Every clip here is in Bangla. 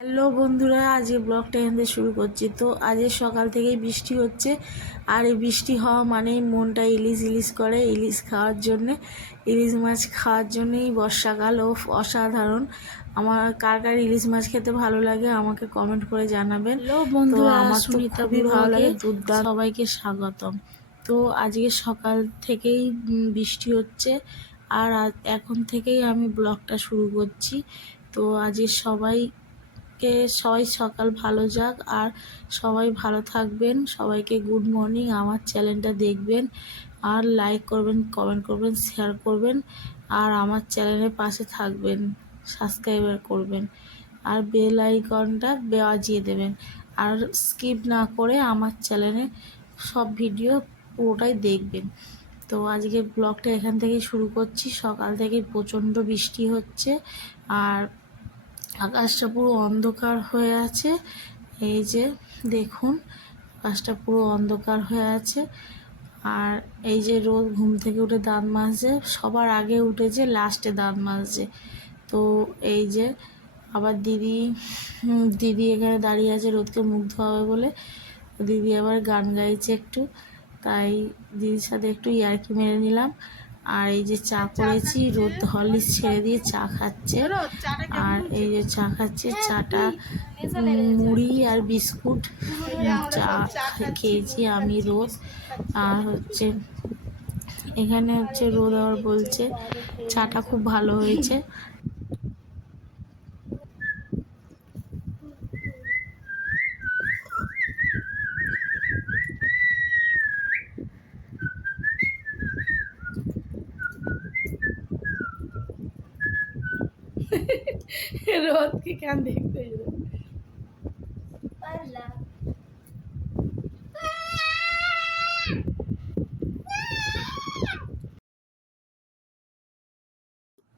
হ্যালো বন্ধুরা, আজকে ব্লগটা এখান থেকে শুরু করছি। তো আজকে সকাল থেকেই বৃষ্টি হচ্ছে, আর এই বৃষ্টি হওয়া মানেই মনটা ইলিশ ইলিশ করে। ইলিশ খাওয়ার জন্যে, ইলিশ মাছ খাওয়ার জন্যেই বর্ষাকাল ও অসাধারণ। আমার কার কার ইলিশ মাছ খেতে ভালো লাগে আমাকে কমেন্ট করে জানাবেন। হ্যালো তো বন্ধুরা, আমার তো সুনিতা খুবই ভালো লাগে। দুর্দান্ত। সবাইকে স্বাগতম। তো আজকে সকাল থেকেই বৃষ্টি হচ্ছে, আর এখন থেকেই আমি ব্লগটা শুরু করছি। তো আজকে সবাই সকাল ভালো যাক, আর সবাই ভালো থাকবেন। সবাইকে গুড মর্নিং। আমার চ্যানেলটা দেখবেন, আর লাইক করবেন, কমেন্ট করবেন, শেয়ার করবেন, আর আমার চ্যানেলের পাশে থাকবেন, সাবস্ক্রাইবার করবেন, আর বেল আইকনটা বাজিয়ে দেবেন। আর স্কিপ না করে আমার চ্যানেলে সব ভিডিও পুরোটাই দেখবেন। তো আজকে ব্লগটা এখান থেকেই শুরু করছি। সকাল থেকে প্রচণ্ড বৃষ্টি হচ্ছে, আর আকাশটা পুরো অন্ধকার হয়ে আছে। এই যে দেখুন, আকাশটা পুরো অন্ধকার হয়ে আছে। আর এই যে রোদ ঘুম থেকে উঠে দাঁত মাজছে, সবার আগে উঠেছে, লাস্টে দাঁত মাজছে। তো এই যে আবার দিদি এখানে দাঁড়িয়ে আছে রোদকে মুগ্ধ হবে বলে। দিদি আবার গান গাইছে একটু, তাই দিদির সাথে একটু ইয়ার্কি মেরে নিলাম। আর এই যে চা করেছি, রোদ হরলিক্স ছেড়ে দিয়ে চা খাচ্ছে। আর এই যে চা খাচ্ছে, চাটা মুড়ি আর বিস্কুট চা খেয়েছি আমি রোদ। আর হচ্ছে এখানে হচ্ছে রোদ আবার বলছে চাটা খুব ভালো হয়েছে। রোদ কি কান দেখতে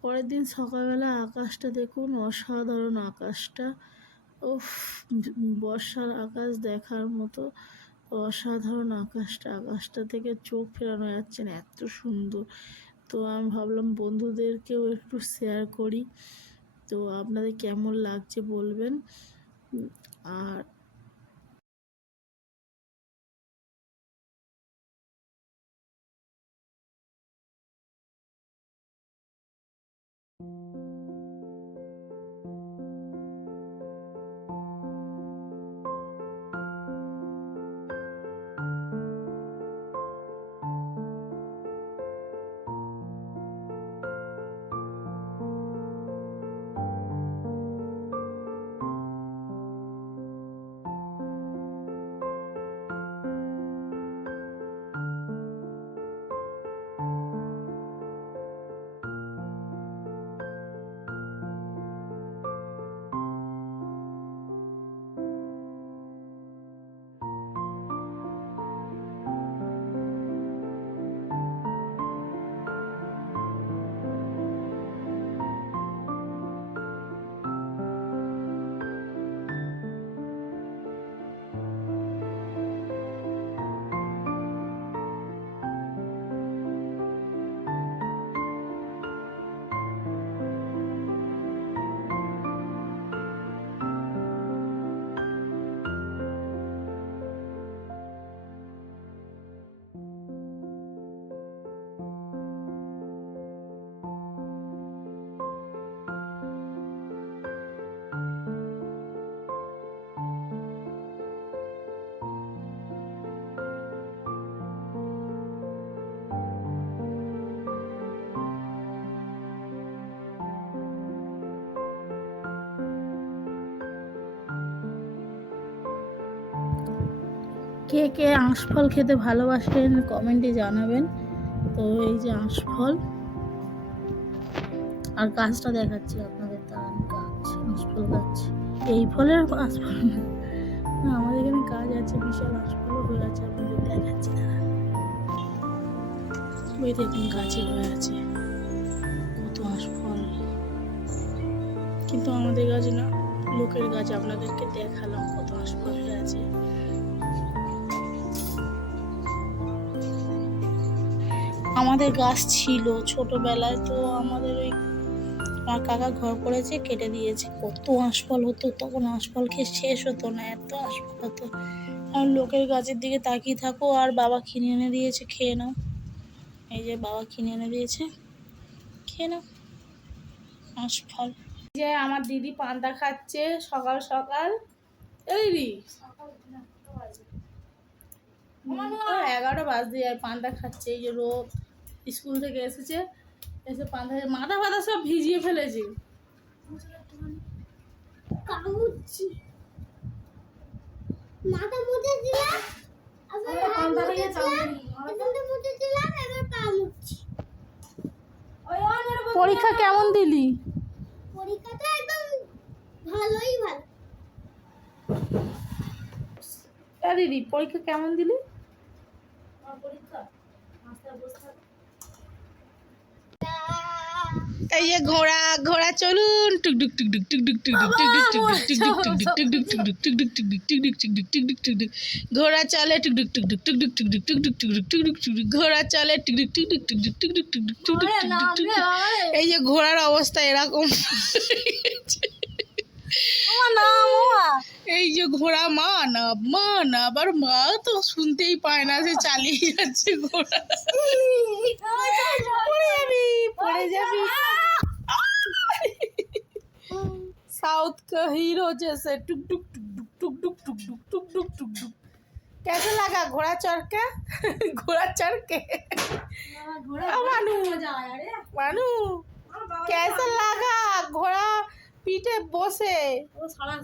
পরের দিন সকালবেলা আকাশটা দেখুন, অসাধারণ আকাশটা। উফ, বর্ষার আকাশ দেখার মতো অসাধারণ আকাশটা থেকে চোখ ফেরানো যাচ্ছে না, এত সুন্দর। তো আমি ভাবলাম বন্ধুদেরকেও একটু শেয়ার করি। তো আপনাদের কেমন লাগছে বলবেন। আর কে কে আঁশফল খেতে ভালোবাসেন কমেন্টে জানাবেন। তো এই যে আঁশফল, আর গাছটা দেখাচ্ছি আপনাদের, তার গাছ, আঁশফল গাছ। এই ফলের আঁশফল না, আমাদের এখানে গাছ আছে, বিশাল আঁশফলও হয়ে আছে, আপনাদের দেখাচ্ছি দাঁড়ান। ওই দেখুন গাছে হয়ে আছে কত আঁশফল, কিন্তু আমাদের গাছ না, লোকের গাছ। আপনাদেরকে দেখালাম কত আঁশফল হয়ে আছে। আমাদের গাছ ছিল ছোটবেলায়, তো আমাদের ওই আর কাকা ঘর করেছে, কেটে দিয়েছে। কত আঁশফল হতো তখন, আঁশফল খেয়ে শেষ হতো না, এত আঁশফল হতো। আর লোকের গাছের দিকে তাকিয়ে থাকো, আর বাবা কিনে এনে দিয়েছে, খেয়ে নাও। এই যে বাবা কিনে এনে দিয়েছে, খেয়ে নাও আঁশফল। যে আমার দিদি পান্তা খাচ্ছে সকাল সকাল। এই দিদি 11টা বাজতে যায়, পান্তা খাচ্ছে। এই যে রোদ, স্কুল থেকে এসেছে, এসে পান্তা মাথা ফাথা সব ভিজিয়ে ফেলেছে। পরীক্ষা কেমন দিলি? পরীক্ষাটা একদম ভালোই ভালো। দিদি পরীক্ষা কেমন দিলি? এই যে ঘোড়া, ঘোড়া চলুন, টুকটুক টুকটুক টুকটুক টুকটুক টুকটুক টুকটুক টুকটুক টুকটুক টুকটুক টুকটুক টুকটুক টুকটুক। ঘোড়া চলে টুকটুক টুকটুক টুকটুক টুকটুক টুকটুক টুকটুক টুকটুক টুকটুক। ঘোড়া চলে টুকটুক টুকটুক টুকটুক টুকটুক টুকটুক টুকটুক টুকটুক। এই যে ঘোড়ার অবস্থা এরকম। এই যে ঘোড়া মান আবার মা তো শুনতেই পায় না, সে চালিয়ে যাচ্ছে ঘোড়া। পড়ে যাবি। साउथ का हीरो जैसे टुक टुक टुक टुक टुक टुक टुक टुक टुक टुक टुक। कैसे लगा घोड़ा चढ़ के? घोड़ा चढ़ के मानू मानू कैसे लगा घोड़ा পিঠে বসে? ও সারা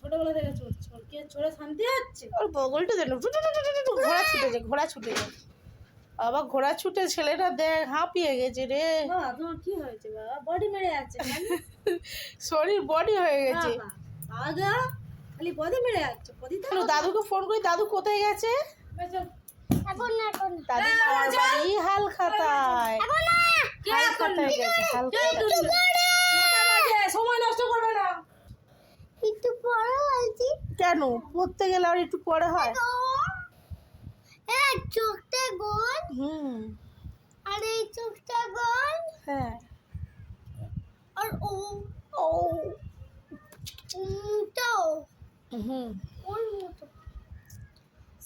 ছোটবেলা থেকে চড়ে শান্তি হচ্ছে। ওর বগলটা দেন, ঘোড়া ছুটেছে, ঘোড়া ছুটেছে। আবার ঘোড়া ছুটে ছেলেটা দেখ হাঁপিয়ে গেছে রে। বাবা তোমার কি হয়েছে বাবা? বডি মেরে যাচ্ছে, শরীর বডি হয়ে গেছে। আগা খালি বডি মেরে যাচ্ছে। দাদুকে ফোন করি, দাদু কোথায় গেছে? এখন না, এখন দাদু মামার বাড়ি হালখাতায়। হালখাতায় গেছে, হালখাতায়। সময় নষ্ট করবে না, একটু পরে বলছি। কেন পড়তে গেলে আর একটু পরে হয়? চোখটা গোল, আর এই চোখটা গোল, হ্যাঁ, আর ও ও তো ওর মতো।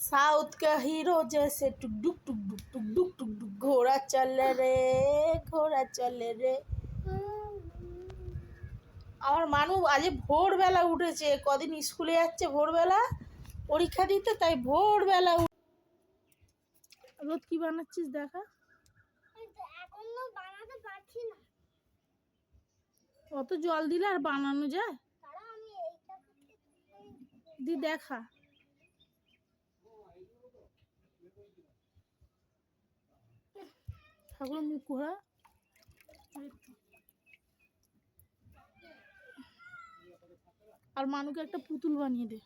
साउथ का हीरो जैसे टुक डुक टुक डुक टुक डुक टुक डुक। घोड़ा चले रे, घोड़ा चले रे। আমার মানু আজ ভোরবেলা উঠেছে, কদিন স্কুলে যাচ্ছে ভোরবেলা পরীক্ষা দিতে, তাই ভোরবেলা। রোদ কি বানাচ্ছিস দেখা? এখনো বানাতে পারছি না। অত জল দিলে আর বানানো যায়? আমি এইটা দি দেখা। ঠাকুর মুখ ঘোরা। আর মানুকে একটা পুতুল বানিয়ে দে।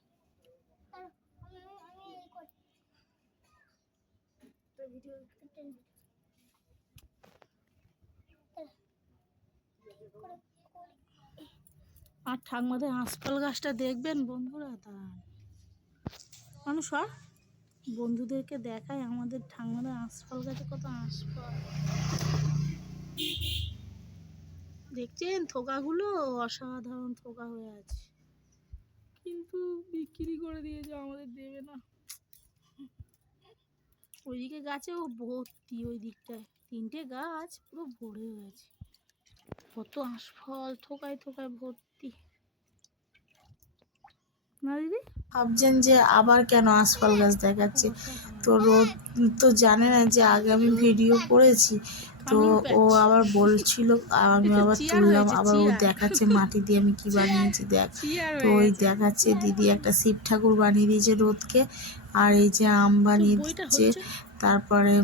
আর ঠাকমাদের আঁশফল গাছটা দেখবেন বন্ধুরা, তা মানুষ আর বন্ধুদেরকে দেখায় আমাদের ঠাকমাদের আঁশফল গাছে কত আঁশফল দেখছেন। থোকাগুলো অসাধারণ থোকা হয়ে আছে, কিন্তু বিক্রি করে দিয়েছে, আমাদের দেবে না। ওইদিকে গাছেও ভর্তি, ওই দিকটায় 3টে গাছ পুরো ভরে গেছে, কত আঁশফল থোকায় থোকায় ভর্তি। না দিদি ভাবছেন যে আবার কেন আঁশফল গাছ দেখাচ্ছে, তো রোদ তো জানে না যে আগে আমি ভিডিও করেছি, তো ও আবার বলছিল, আমি আবার তুললাম, আবার ও দেখাচ্ছে মাটি দিয়ে আমি কি বানিয়েছি দেখ। তো ওই দেখাচ্ছে দিদি একটা শিব ঠাকুর বানিয়ে দিয়েছে রোদকে, আর এই যে আম বানিয়ে দিচ্ছে, তারপরে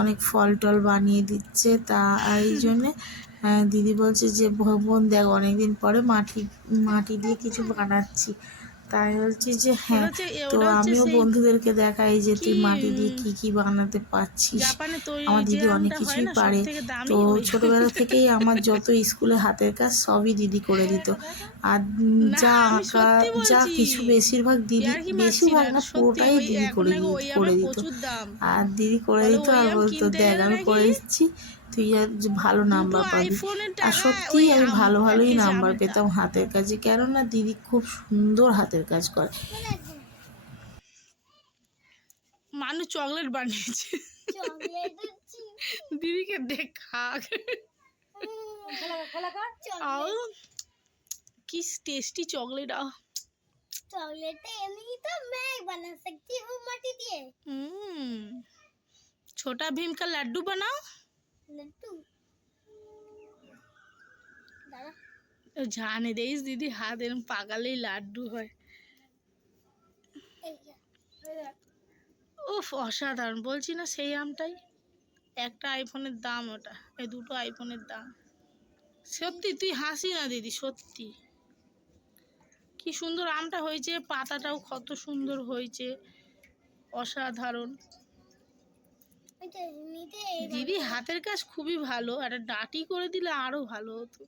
অনেক ফল টল বানিয়ে দিচ্ছে। তা এই জন্যে দিদি বলছে যে বোন দেখ অনেকদিন পরে মাটি দিয়ে কিছু বানাচ্ছি। তাই বলছি যে হ্যাঁ, তো আমিও বন্ধুদেরকে দেখাই যে তুই মাটি দিয়ে কি কি বানাতে পারছিস। আমার দিদি অনেক কিছুই পারে, তো ছোটবেলা থেকেই আমার যত স্কুলে হাতের কাজ সবই দিদি করে দিত। আর যা আঁকা যা কিছু বেশিরভাগ দিদি, বেশিরভাগ না পুরোটাই দিদি করে দিত। আর দিদি করে দিত আর বলতো দেখ আমি করে দিচ্ছি, তুই আর যে ভালো নাম্বার পাবি। আইফোনের আর টাকা সত্যি ওই আমি ভালো ভালোই কেজি নাম্বার আমের পেতাম হাতের কাজে, কেননা দিদি খুব সুন্দর হাতের কাজ করে। মানুষ চকলেট বানিয়েছে, চকলেট দিদিকে দেখা আও কি টেস্টি चॉकलेट आ चॉकलेट एमनी तो मैं बना सकती हूँ मट्टी दिए छोटा भीम का लड्डू बनाओ। लड्डू दादा জানে দেইস দিদি হাত এরম পাকালেই লাড্ডু হয়। উফ অসাধারণ, বলছি না সেই আমটাই। একটা আইফোনের দাম ওটা, এই দুটো আইফোনের দাম। সত্যি তুই হাসি না দিদি, সত্যি কি সুন্দর আমটা হয়েছে, পাতাটাও কত সুন্দর হয়েছে, অসাধারণ। দিদি হাতের কাজ খুবই ভালো, একটা ডাটি করে দিলে আরো ভালো হতো।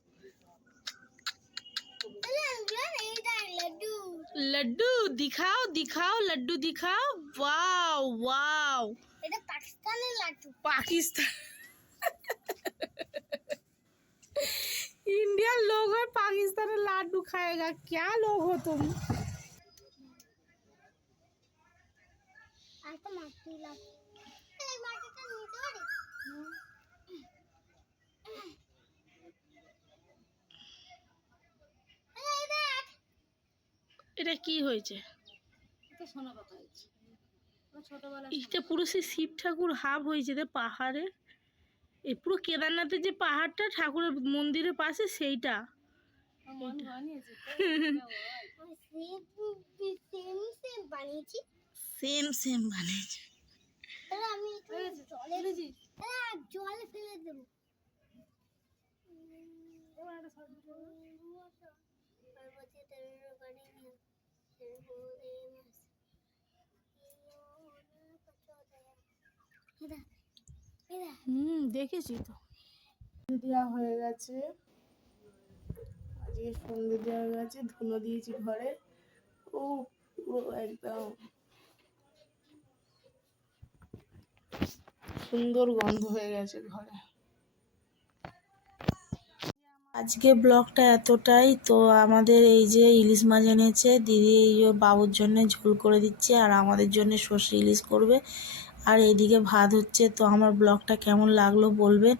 लड्डू दिखाओ दिखाओ, लड्डू दिखाओ, वाओ वाओ, এটা পাকিস্তানের লাড্ডু। पाकिस्तान इंडिया लोग है, पाकिस्तान में लाडू खाएगा, क्या लोग हो तुम। আর তো মাটি লাড্ডু এই মাটিটা নিতে পারি এই দেখ এটা কি হয়েছে, এটা পুরো সেই শিব ঠাকুর হাফ হয়েছে রে পাহাড়ে। এই পুরো কেদারনাথের যে পাহাড়টা ঠাকুরের মন্দিরের পাশে সেইটা। সেম সেম বানিয়েছি সেম সেম বানিয়েছে। তাহলে আমি একটু জলে ফেলে দেবো দেখেছি তো। দেওয়া হয়ে গেছে, আজকে সন্ধ্যে দেওয়া হয়ে গেছে, ধুনো দিয়েছি ঘরে। ও পুরো একদম সুন্দর গন্ধ হয়ে গেছে ঘরে। আজকে ব্লগটা এতটাই। তো আমাদের এই যে ইলিশ মাছ এনেছে দিদি, এই যে বাবুর জন্য ঝোল করে দিচ্ছে, আর আমাদের জন্য সর্ষে ইলিশ করবে, আর এইদিকে ভাত হচ্ছে। তো আমার ব্লগটা কেমন লাগলো বলবেন।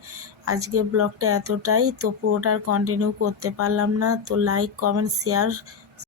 আজকে ব্লগটা এতটাই, তো পুরোটা আর কন্টিনিউ করতে পারলাম না। তো লাইক কমেন্ট শেয়ার